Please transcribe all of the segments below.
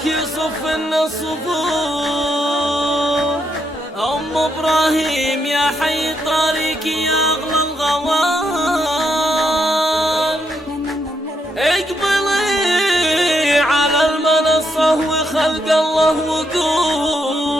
لك يصف الصفوف. أم إبراهيم يا حي طريق يا أغلى الغوام، اقبلي على المنصة وخلق الله وقوم.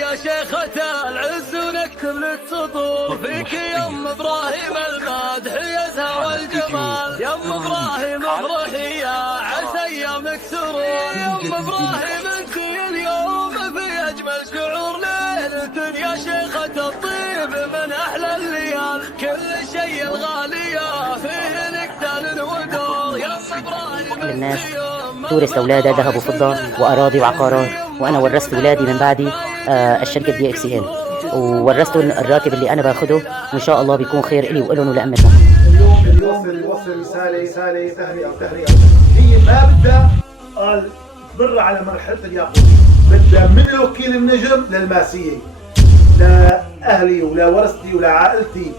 يا شيخة العز ونكتب لك سطور فيك يا ام ابراهيم المادح يزهى والجمال. يا ام ابراهيم افرحي يا عسى ايامك سرور. يا ام ابراهيم انت اليوم في اجمل شعور ليلة يا شيخة الطيب من احلى الليال. كل شيء الغالية فيه نكتال ودور. يا ام ابراهيم الناس تورث أولادها ذهب وفضة وأراضي وعقارات، وأنا ورثت أولادي من بعدي الشركة DXN، وورثتهم الراتب اللي أنا باخده، وإن شاء الله بيكون خير إلي وإلهم ولأمتهم. اليوم بدي يوصل رسالة تهنئة هي ما بدها قال تمر على مرحلة الياقوت، بدها من الوكيل النجم للماسية، لأهلي ولورثتي ولعائلتي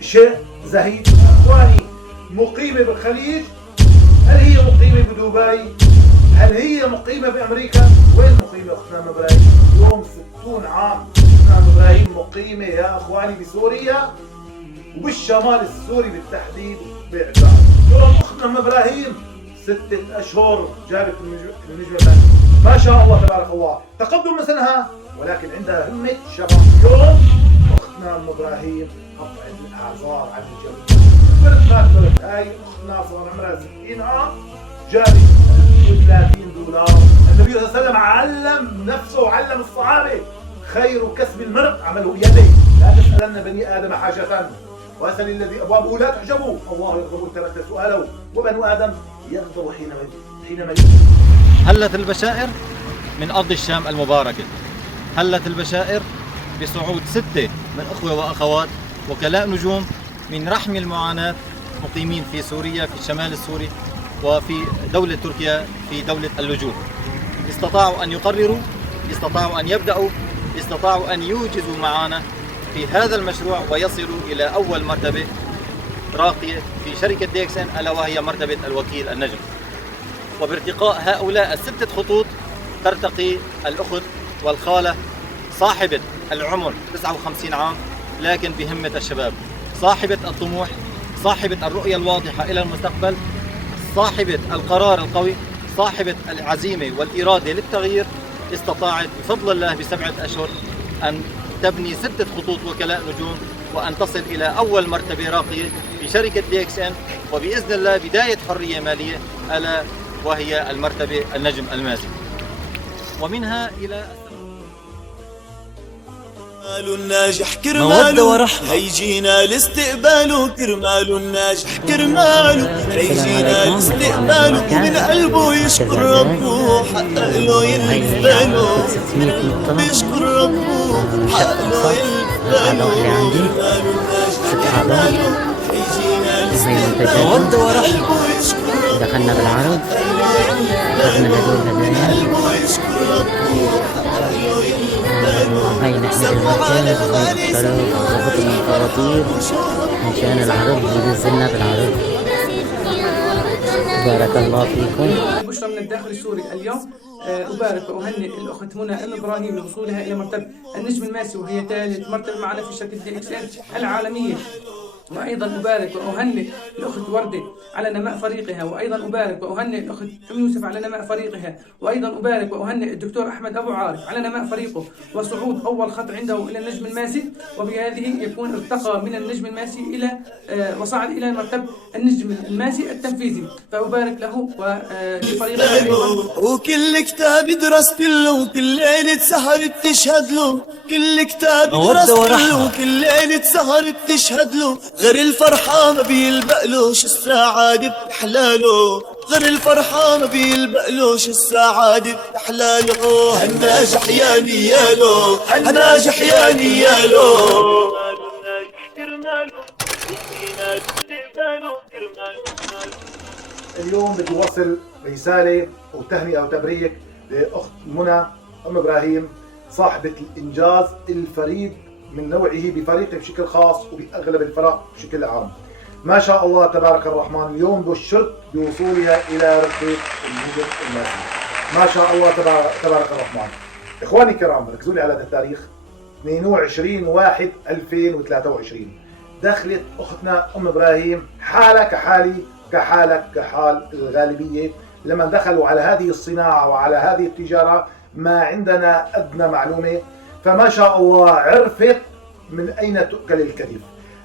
شيء زهيد. إخواني مقيمة بالخليج، هل هي مقيمة بدبي؟ هل هي مقيمة بأمريكا؟ وين مقيمة أختنا أم إبراهيم؟ اليوم 60 عام أختنا أم إبراهيم مقيمة يا إخواني بسوريا وبالشمال السوري بالتحديد بإعجاب. اليوم أختنا أم إبراهيم 6 أشهر جابت النجمة ما شاء الله تبارك الله، تقدم سنها ولكن عندها همة شباب. اليوم أختنا أم إبراهيم قطعت الأعذار عن الجميع. كبرت ما كبرت، هاي أختنا صار عمرها 60 عام جابت $30. النبي صلى الله عليه وسلم علم نفسه وعلم الصحابة خير كسب المرء عمله بيده. لا تسألن بني آدم حاجة واسأل الذي أبوابه لا تحجبوا. الله يغضب ترك سؤاله وبنو آدم يغضب حينما هلت البشائر من أرض الشام المباركة، هلت البشائر بصعود 6 من أخوة وأخوات وكلاء نجوم من رحم المعاناة مقيمين في سوريا في الشمال السوري وفي دولة تركيا في دولة اللجوء. استطاعوا أن يقرروا، استطاعوا أن يبدأوا، استطاعوا أن يوجزوا معنا في هذا المشروع ويصلوا إلى أول مرتبة راقية في شركة DXN ألا وهي مرتبة الوكيل النجم. وبارتقاء هؤلاء ال6 خطوط ترتقي الأخت والخالة صاحبة العمر 59 عام لكن بهمة الشباب، صاحبة الطموح، صاحبة الرؤية الواضحة إلى المستقبل، صاحبة القرار القوي، صاحبة العزيمة والإرادة للتغيير. استطاعت بفضل الله ب7 أشهر أن تبني 6 خطوط وكلاء نجوم وأن تصل إلى أول مرتبة راقية في شركة DXN، وبإذن الله بداية حرية مالية ألا وهي المرتبة النجم الماسي، ومنها إلى كرمال الناجح كرماله هيجينا الاستقبال. كرمال الناجح كرماله هيجينا الاستقبال. من قلبه يشكر ربه حقق له يلي في باله. من قلبه يشكر ربه حقق له يلي في باله. كرمال الناجح كرماله هيجينا الاستقبال. قلبه يشكر ربه دخلنا بالعرض أخذنا هدول هدايا. هاي نحن بالمركز وهاي الطرف وظبطنا الخراطيم عشان العرض ينزلنا بالعرض. بارك الله فيكم. بشرى من الداخل السوري اليوم أبارك وأهنئ الأخت منى أم إبراهيم لوصولها إلى مرتبة النجم الماسي وهي ثالث مرتبة معنا في شركة DXN العالمية. وأيضا أبارك وأهنئ الأخت وردة على نماء فريقها، وأيضا أبارك وأهنئ الأخت أم يوسف على نماء فريقها، وأيضا أبارك وأهنئ الدكتور أحمد أبو عارف على نماء فريقه وصعود أول خط عنده إلى النجم الماسي، وبهذه يكون ارتقى من النجم الماسي إلى وصعد إلى مرتبة النجم الماسي التنفيذي، فأبارك له ولفريقه. وكل كتاب درست له وكل ليلة سهرت تشهد له. كل كتاب درست له وكل ليلة سهرت تشهد له. غير الفرحة ما بيلبقلوش السعادة بتحلاله. غير الفرحة ما بيلبقلوش السعادة بتحلاله. هالناجح يا نياله، هالناجح يا نياله. اليوم بدي أوصل رسالة وتهنئة وتبريك لأخت منى أم إبراهيم صاحبة الإنجاز الفريد من نوعه بفريقه بشكل خاص وبأغلب الفرق بشكل عام. ما شاء الله تبارك الرحمن اليوم بشرت بوصولها إلى رتبة النجم الماسي. ما شاء الله تبارك الرحمن. إخواني الكرام ركزوا لي على هذا التاريخ 22/1/2023 دخلت أختنا أم إبراهيم حالة كحالي كحالك كحال الغالبية لما دخلوا على هذه الصناعة وعلى هذه التجارة ما عندنا أدنى معلومة. فما شاء الله عرفت من أين تؤكل الكتف،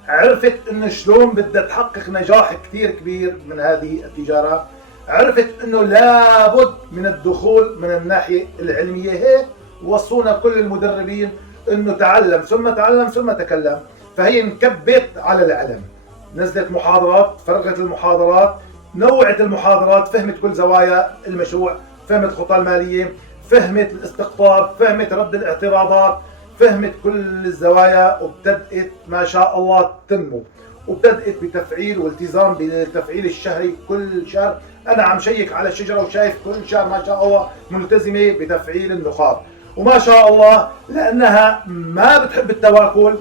عرفت إنه شلون بدها تحقق نجاح كثير كبير من هذه التجارة، عرفت إنه لابد من الدخول من الناحية العلمية. هيك وصونا كل المدربين إنه تعلم ثم تكلم. فهي انكبت على العلم، نزلت محاضرات، فرغت المحاضرات، نوعت المحاضرات، فهمت كل زوايا المشروع، فهمت الخطة المالية، فهمت الاستقطاب، فهمت رد الاعتراضات، فهمت كل الزوايا، وابتدأت ما شاء الله تنمو، وابتدأت بتفعيل والتزام بالتفعيل الشهري كل شهر. أنا عم شيك على الشجرة وشايف كل شهر ما شاء الله ملتزمة بتفعيل النقاط. وما شاء الله لأنها ما بتحب التواكل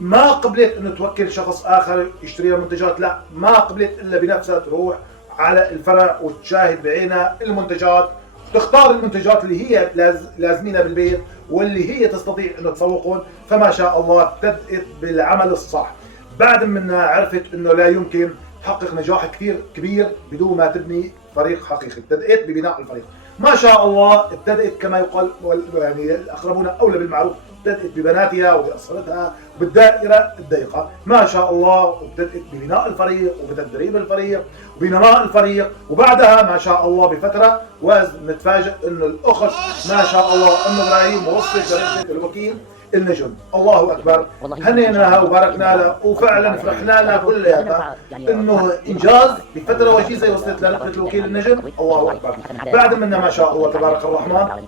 ما قبلت انه توكل شخص اخر يشتري لها منتجات، لا ما قبلت الا بنفسها تروح على الفرع وتشاهد بعينها المنتجات، تختار المنتجات اللي هي لازمينها بالبيت واللي هي تستطيع انه تسوقهم. فما شاء الله ابتدأت بالعمل الصح. بعد منها عرفت انه لا يمكن تحقق نجاح كثير كبير بدون ما تبني فريق حقيقي. ابتدأت ببناء الفريق. ما شاء الله ابتدأت كما يقال يعني الاقربون اولى بالمعروف، بدأت ببناتها وبأسرتها وبالدائرة الضيقة. ما شاء الله وبدأت ببناء الفريق وبتدريب الفريق وبنماء الفريق. وبعدها ما شاء الله بفترة نتفاجئ انه الاخت ما شاء الله ام ابراهيم وصلت لرتبة الوكيل النجم. الله اكبر، هنيناها وباركنا لها وفعلا فرحنا لها كلياتها انه انجاز بفتره وجيزه وصلت لرتبه الوكيل النجم. الله اكبر. بعد منا ما شاء الله تبارك الرحمن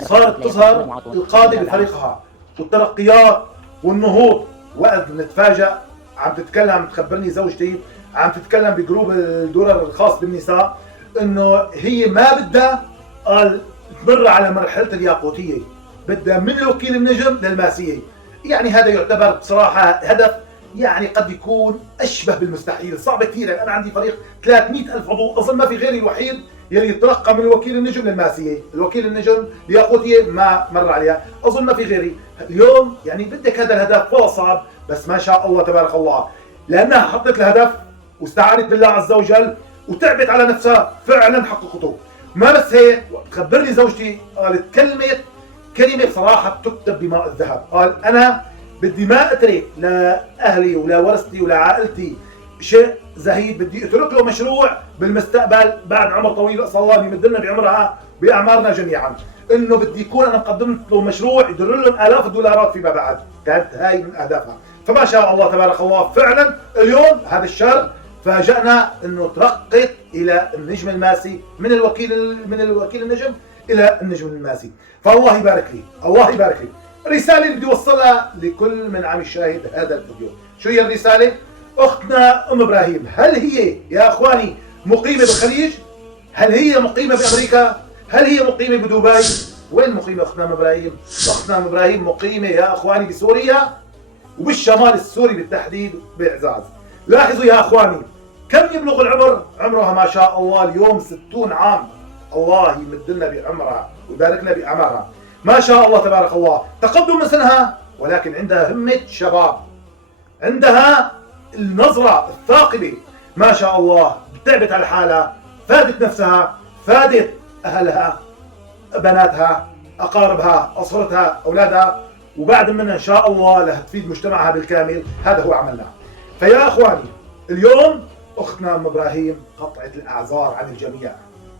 صارت تظهر القاده بفريقها والترقيات والنهوض. وقت نتفاجأ عم تتكلم تخبرني زوجتي عم تتكلم بجروب الدولار الخاص بالنساء انه هي ما بدها قال تمر على مرحله الياقوتيه، بدها من الوكيل النجم للماسيه. يعني هذا يعتبر بصراحه هدف يعني قد يكون اشبه بالمستحيل، صعب كثير. انا عندي فريق 300,000 عضو، اظن ما في غيري الوحيد يلي يترقى من الوكيل النجم للماسيه. الوكيل النجم الياقوتيه ما مر عليها، اظن ما في غيري. اليوم يعني بدك هذا الهدف والله صعب، بس ما شاء الله تبارك الله لانها حطت الهدف واستعانت بالله عز وجل وتعبت على نفسها فعلا حققته. ما بس هيك، تخبرني زوجتي قالت كلمة بصراحة بتكتب بماء الذهب. قال أنا بدي ما أترك لأهلي ولا ورثتي ولا عائلتي شيء زهيد، بدي أترك له مشروع بالمستقبل بعد عمر طويل أسأل الله أن يمدلنا بعمرها بأعمارنا جميعا، إنه بدي يكون أنا قدمت له مشروع يدر لهم آلاف الدولارات فيما بعد. كانت هاي من أهدافها. فما شاء الله تبارك الله فعلا اليوم هذا الشهر فاجأنا إنه ترقت إلى النجم الماسي من الوكيل النجم إلى النجم الماسي. فالله يبارك لي، الله يبارك لي. الرسالة اللي بدي أوصلها لكل من عم يشاهد هذا الفيديو، شو هي الرسالة؟ أختنا أم إبراهيم هل هي يا أخواني مقيمة بالخليج؟ هل هي مقيمة بأمريكا؟ هل هي مقيمة بدبي؟ وين مقيمة أختنا أم إبراهيم؟ أختنا أم إبراهيم مقيمة يا أخواني بسوريا وبالشمال السوري بالتحديد بإعزاز. لاحظوا يا أخواني كم يبلغ العمر؟ عمرها ما شاء الله اليوم 60 عام. الله يمدلنا بعمرها ويباركنا بأعمارها. ما شاء الله تبارك الله. تقدم من سنها ولكن عندها همة شباب، عندها النظرة الثاقبة. ما شاء الله تعبت على حالها، فادت نفسها، فادت أهلها، بناتها، أقاربها، أسرتها، أولادها، وبعد منها إن شاء الله رح تفيد مجتمعها بالكامل. هذا هو عملنا. فيا أخواني اليوم أختنا أم إبراهيم قطعت الأعذار عن الجميع.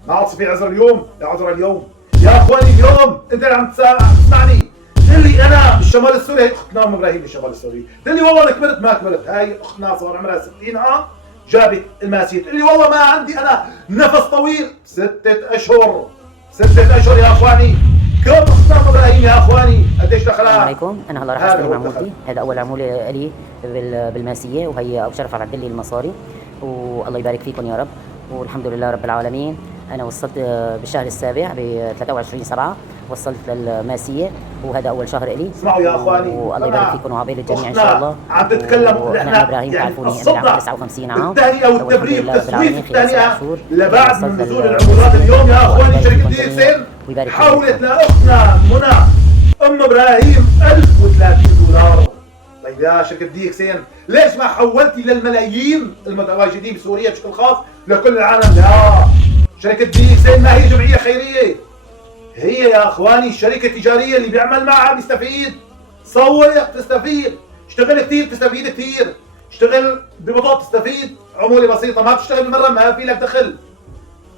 ما عاد في عذر اليوم، لا عذر اليوم. يا اخواني اليوم انت اللي عم تسمعني تقول لي انا بالشمال السوري، هي اختنا ام ابراهيم بالشمال السوري، تقول لي والله انا كبرت، ما كبرت. هاي اختنا صار عمرها 60 عام جابت الماسيه، تقول لي والله ما عندي انا نفس طويل. 6 اشهر 6 اشهر يا اخواني. كم اختنا ام ابراهيم يا اخواني قديش دخلها؟ السلام عليكم. انا هلا راح استلم عمولتي. هذا اول عموله لي بالماسيه، وهي ابو شرف عبد لي المصاري، والله يبارك فيكم يا رب. والحمد لله رب العالمين. أنا وصلت بالشهر السابع ب 23/7 وصلت للماسيه، وهذا اول شهر الي. اسمعوا يا اخواني، والله يبارك فيكم وعقبال الجميع ان شاء الله. عم تتكلم وانا ابراهيم، تعرفوني انا بعمر 59 عام. التهنئه والتبرير والتسويف التهنئه لبعد من نزول العمولات العمولات اليوم يا اخواني. شركه دي اكس ان حولت لاختنا منى ام ابراهيم 1030 دولار. طيب يا شركه دي اكس ان، ليش ما حولتي للملايين المتواجدين بسوريا بشكل خاص لكل العالم؟ لا، شركه دي اكس ان ما هي جمعيه خيريه، هي يا اخواني شركه تجاريه اللي بيعمل معها بيستفيد. سوق تستفيد، اشتغل كثير تستفيد كثير، اشتغل ببطء تستفيد عموله بسيطه، ما بتشتغل بالمره ما في لك دخل.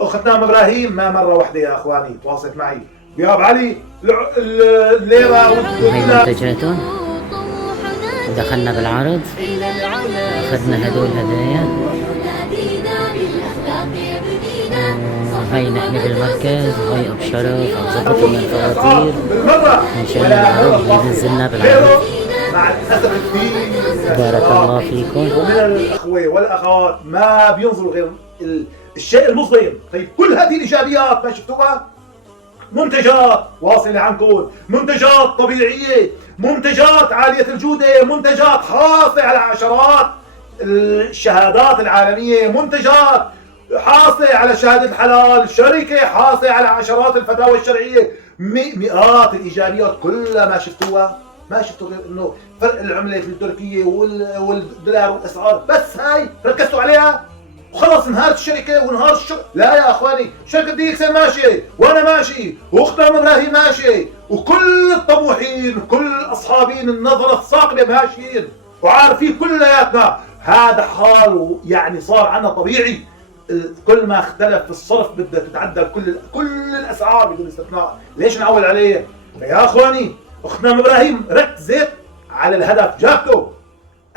اختنا ام ابراهيم ما مره واحده يا اخواني تواصلت معي يا ابو علي الليره هاي منتجاتهم. دخلنا بالعرض، اخذنا هدول هدايا. هاي نحن بالمركز، هاي ابو شرف عم ظبط لنا الفواتير مشان العرض اللي نزلنا بالعرض. مع الاسف الكثير بارك الله فيكم. ومن الاخوه والاخوات ما بينظروا غير الشيء المظلم. طيب كل هذه الايجابيات ما شفتوها؟ منتجات واصله عنكم، منتجات طبيعيه، منتجات عاليه الجوده، منتجات حاصله على عشرات الشهادات العالميه، منتجات حاصله على شهاده الحلال، شركه حاصله على عشرات الفتاوى الشرعيه، مئات الايجابيات كلها ما شفتوها؟ ما شفتوا غير انه فرق العمله التركيه والدولار والاسعار، بس هاي ركزتوا عليها وخلص انهارت الشركه وانهار الشغل. لا يا اخواني، شركه دي اكس ماشيه وانا ماشي واختنا ام ابراهيم ماشيه وكل الطموحين وكل اصحابين النظره الثاقبه ماشيين وعارفين كلياتنا هذا حال يعني صار عنا طبيعي. كل ما اختلف في الصرف بدها تتعدل كل الاسعار بدون استثناء. ليش نعول عليه؟ يا اخواني اختنا ام ابراهيم ركزت على الهدف، جابته،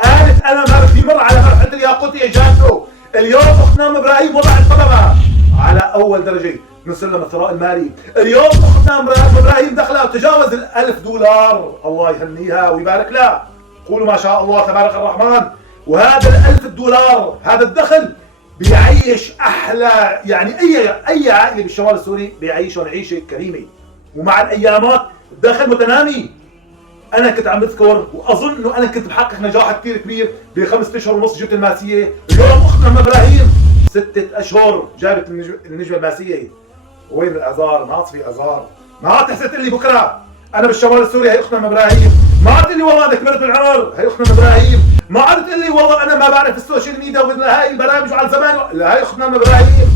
قالت انا ما بدي مر على مرحله الياقوتيه، جابته. اليوم اختنا ام ابراهيم وضعت قدمها على اول درجه من سلم الثراء المالي. اليوم اختنا ام ابراهيم دخلها وتجاوز $1000. الله يهنيها ويبارك لها، قولوا ما شاء الله تبارك الرحمن. وهذا $1000 هذا الدخل بيعيش احلى، يعني اي عائله بالشمال السوري بيعيشون عيشه كريمه. ومع الايامات الدخل متنامي. انا كنت عم بذكر واظن انه انا كنت بحقق نجاح كثير كبير ب5 اشهر ونص جبت الماسيه. اليوم اختنا ام ابراهيم 6 اشهر جابت النجمه الماسيه. وين الاعذار؟ ما في اعذار. ما تحسن تقول لي بكره انا بالشمال السوري هي اختنا ام ابراهيم، ما عاد تقول لي والله انا كبرت بالعمر هي اختنا ام ابراهيم، ما عاد تقول لي والله انا ما بعرف السوشيال ميديا وهاي البرامج وعلى زمان، لا هي اختنا ام ابراهيم.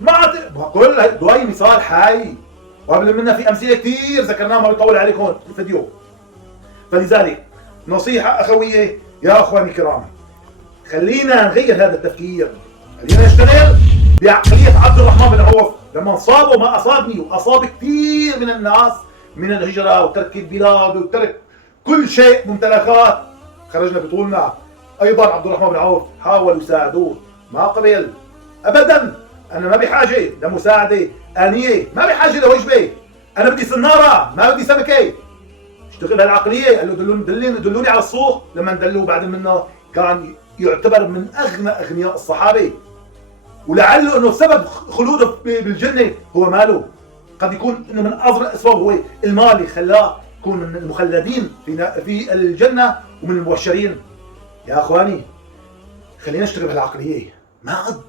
ما عاد كل هاي مثال حي، وقبل منها في امثله كثير ذكرناها ما بيطول عليكم الفيديو. فلذلك نصيحه اخويه يا اخواني الكرام، خلينا نغير هذا التفكير، خلينا نشتغل بعقليه عبد الرحمن بن عوف لما صابه ما اصابني واصاب كثير من الناس من الهجره وترك البلاد وترك كل شيء ممتلكات، خرجنا بطولنا. ايضا عبد الرحمن بن عوف حاولوا يساعدوه ما قبل ابدا. انا ما بحاجه لمساعده انيه، ما بحاجه لوجبه، انا بدي صناره ما بدي سمكه. اشتغل هالعقليه، قال له دلوني على السوق. لما دلوه بعد منه كان يعتبر من اغنى اغنياء الصحابه، ولعله انه سبب خلوده بالجنه هو ماله. قد يكون انه من اصغر الاسباب هو المال خلاه يكون من المخلدين في الجنه ومن المبشرين. يا اخواني خلينا نشتغل بهالعقليه، ما قد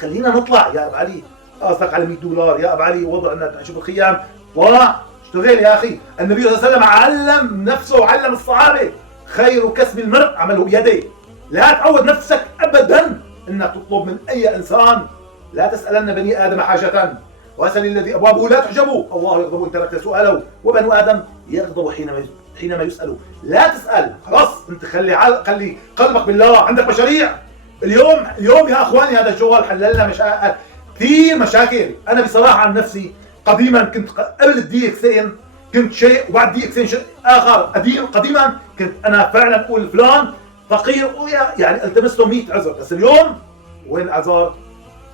خلينا نطلع. يا ابو علي قصدك على $100 يا ابو علي وضع انك شوف الخيام، طلع اشتغل يا اخي. النبي صلى الله عليه وسلم علم نفسه وعلم الصحابه خير كسب المرء عمله بيده. لا تعود نفسك ابدا انك تطلب من اي انسان. لا تسالن بني ادم حاجه واسال الذي ابوابه لا تحجبوا، الله يغضب ان تركت سؤاله وبنو ادم يغضب حينما يسالوا. لا تسال، خلاص انت خلي قلبك بالله. عندك مشاريع اليوم يا اخواني، هذا الجوال حلل لنا كثير مشاكل. انا بصراحه عن نفسي قديما كنت قبل الدي اكسين كنت شيء وبعد دي اكسين شيء اخر. قديما كنت انا فعلا اقول فلان فقير يعني التمس له 100 عذر، بس اليوم وين الاعذار؟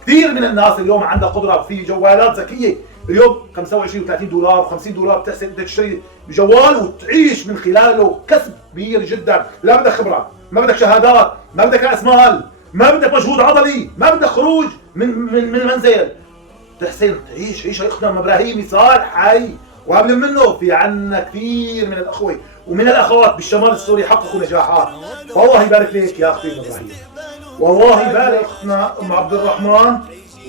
كثير من الناس اليوم عندها قدره في جوالات ذكيه. اليوم $25 و$30 و$50 بتحسن انت تشتري جوال وتعيش من خلاله كسب كبير جدا. لا بدك خبره، ما بدك شهادات، ما بدك راس مال، ما بدك مجهود عضلي، ما بدك خروج من المنزل. تحسن تعيش عيشه اختنا ام ابراهيم مثال حي. وقبل منه في عنا كثير من الأخوة ومن الأخوات بالشمال السوري حققوا نجاحات. والله يبارك لك يا أختي إبراهيم، والله يبارك أختنا أم عبد الرحمن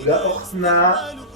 ولأختنا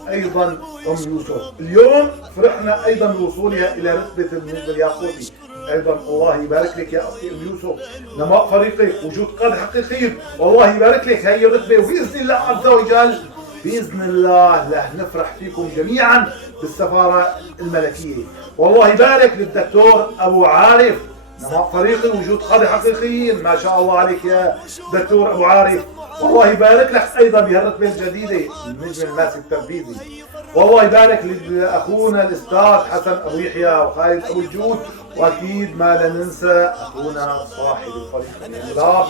أيضا أم يوسف. اليوم فرحنا أيضا بوصولها إلى رتبة النجم الياقوتي. أيضا الله يبارك لك يا أختي أم يوسف، نماء فريقك، وجود قادة حقيقية، والله يبارك لك هي الرتبة، وبإذن الله عز وجل بإذن الله رح نفرح فيكم جميعا بالسفارة الملكية. والله يبارك للدكتور أبو عارف، نماء فريقي، وجود قادة حقيقيين، ما شاء الله عليك يا دكتور أبو عارف. والله يبارك لك أيضا بهالرتبة الجديدة النجم الماسي التنفيذي. والله يبارك لأخونا الأستاذ حسن أبو يحيى وخالد أبو الجود، وأكيد ما لا ننسى أخونا صاحب الفريق الإمارات،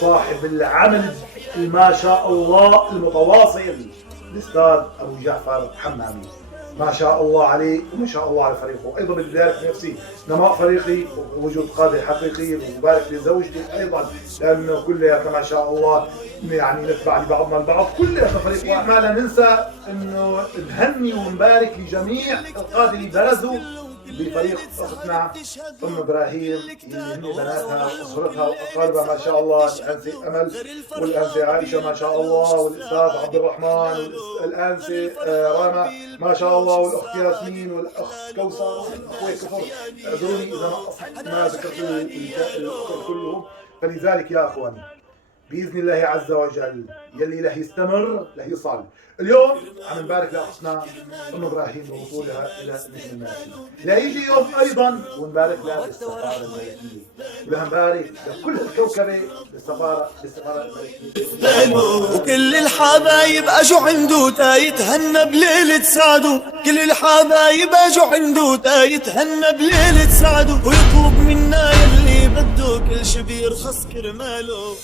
صاحب العمل ما شاء الله المتواصل، الأستاذ أبو جعفر حمامي، ما شاء الله عليه وما شاء الله على فريقه. أيضا بدي أبارك نفسي، نماء فريقي ووجود قادة حقيقي، وبارك لزوجتي أيضا لأنه كلها كما شاء الله يعني نتبع لبعضنا البعض، كلها فريق واحد. ما لا ننسى إنه نهني ونبارك لجميع القادة اللي برزوا بفريق اختنا ام ابراهيم، اللي هن بناتها واسرتها واقاربها ما شاء الله، الانسه امل والانسه عائشه ما شاء الله، والاستاذ عبد الرحمن والانسه راما ما شاء الله، والاخت ياسمين والاخ كوثر واخوي كفر. اعذروني اذا ما ذكرت الاخوه كلهم. فلذلك يا اخواني باذن الله عز وجل يلي له يستمر له يصل. اليوم عم نبارك لاختنا ام ابراهيم بوصولها الى النجم الماسي، لا يجي يوم ايضا ونبارك لها بالسفاره الملكيه، ولا نبارك لكل الكوكبه بالسفاره الملكيه. وكل الحبايب اجوا عنده تايتهنى بليله سعده، كل الحبايب اجوا عنده تايتهنى بليله سعده، ويطلب منا يلي بده كل شي بيرخص كرماله.